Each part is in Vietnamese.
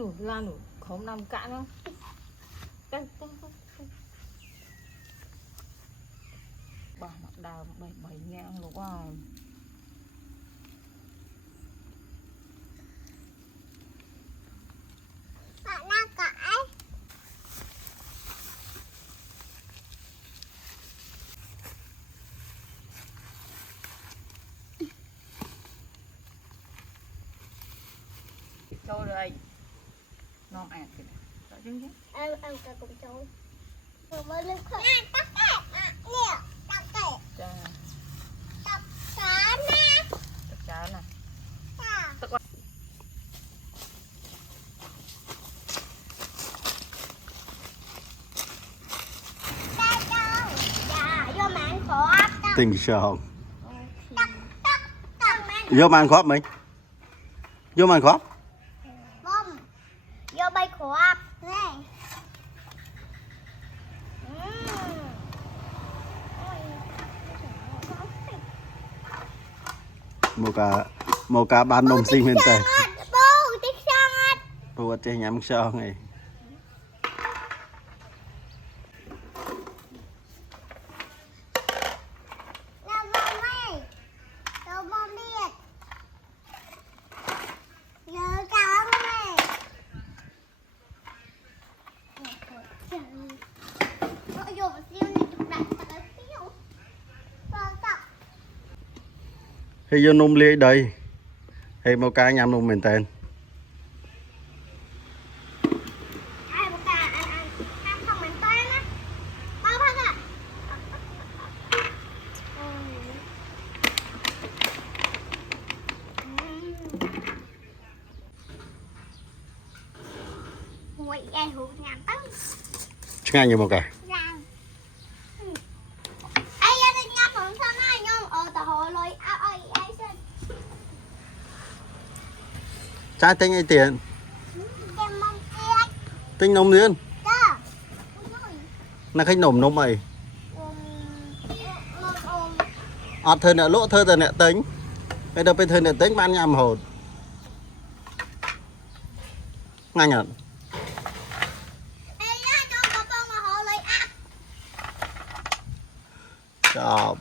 Nụ la nụ không nằm cả nó. Đây. Bà mặt đào bảy ngang luôn quá. Bạn đang cãi. Trôi đây. Non ạt kìa. Em cả cùng trôi. Rồi mới lên khởi. Nè, tắt kệ. Nè, tắt kệ. Chà. Tắt cá nè. Tắt cá nè. Dạ. Đây đâu. Dạ, vô mạng khổ. Tình sòng. Tắt mạng. Vô màn khóp mình. Vô màn khóp. Bông. Vô bay khổ. Này. Một cả ban nông sinh bên tề. Bố, tích sang hết. Bố chế nhắm sòng này. Nào bông ơi. Đâu bông biết. Nhớ cháu này. Nó vô một siêu này chụp đặt tới siêu. Vâng tạo. Hay vô nông lia đây. Hay một cả nhắm nông bên tên. Ai một cả ăn không mình tên á. Bao phân ạ. Ui, ai hụt nhảm tao. Chứ ngay như một cả. Rằng ai gia đình nhắm hưởng sao này nhông ở tờ hồ lôi ai xin Trái tính ai tiền. em mong kia Tính nông liên. đó Nó khách nổm nông mày. Ọt thơ nè lỗ thơ nè tính. Bây giờ bên thơ nè tính ban nhằm hồn. Ngay nhận. Chọc.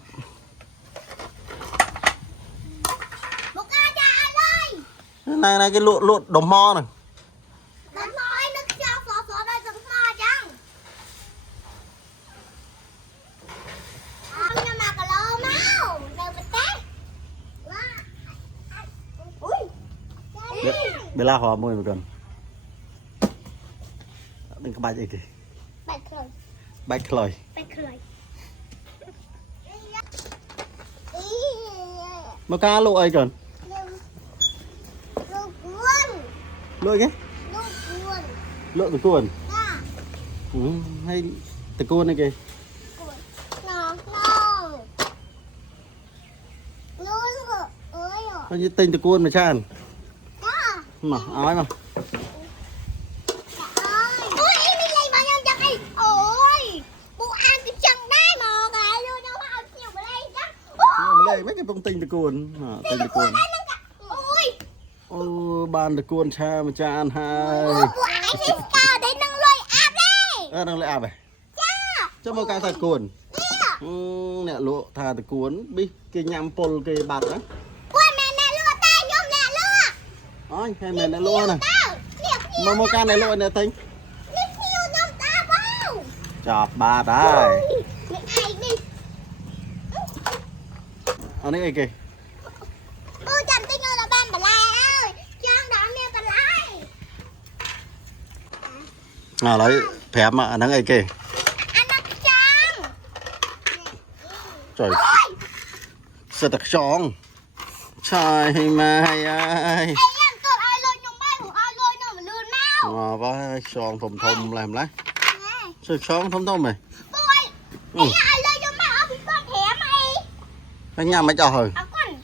một ca cha ơi Này cái lụa đồng mo này. đánh nói nước cho phở đây đừng mo chăng nhưng mà cả lô máu đều bịch té ui Bây la hòa môi một gần. Đừng có bài gì kì. bạch rồi Bạch khởi. Một ca lụa ấy cần. Lô cuốn Lụa cái. lô cuốn Lụa từ cuồn. nè Hay từ cuồn này kì. nó Có như tên từ cuồn mà chan. đó Mà áo mà. ôi em đi lấy bao nhiêu chân đi ôi bộ ăn cái chân đấy mà gà luôn đâu bao nhiêu mà đây chắc Nhưng mà đây mấy cái bông tinh từ cuồn. Tinh từ cuồn. ôi Ô bàn từ cuồn cha mà chan hai. bộ ăn thì cao đấy nâng lôi áp đây Đang lại áp này. cha Cho một cái thật cuồn. nè Nè lụa thà từ cuốn bi cái nhằm pol cái bạc á. ôi mẹ nè lừa tay nhôm nè lừa Ôi hay mẹ này lụa này. tao Mà một cái này lụa này tinh. liếc nhiều nhôm ta bao Chọp ba đấy. mẹ ai đi Ở đây kì. ô chẳng tin là ban bà lai ơi trang đó nè bà lai Lấy phép mà nắng ấy kì. anh nó trang Trời ôi sợ tặc tròn. Trời mai ơi. em tôi ai lôi nhung bay của ai lôi nó mà lươn mau Ngò với tròn thùng thùng làm lấy. nè Sao tròn thùng thùng mày. ôi em ai lôi nhung bay ở phía con thẻ mày Nó nhằm mấy cho hừ. ở con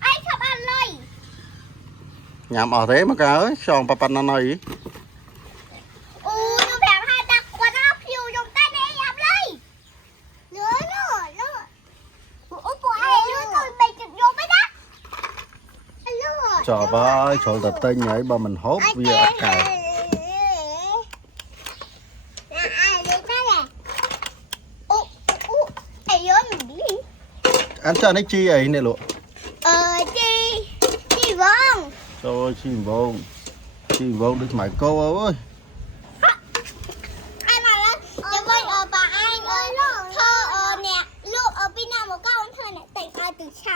ai sắp ăn lôi Nhằm ở thế mà cả ơi. Tròn papan nó nói. ui nó bẹp hai đặc quần áo phiêu dùng tay để em lấy lứa ủa bộ ai lứa tôi bày chụp vô với đó lứa Trời ơi, trời thật tinh ấy bà mình hốt vì ở cài. ăn cho nó chi ấy nè lộ Chi vâng. rồi chi vong được mãi câu ơi Ai mà lên cho vâng bà anh ơi thơ nè lúc ở bên nào một con thơ nè tỉnh từ sau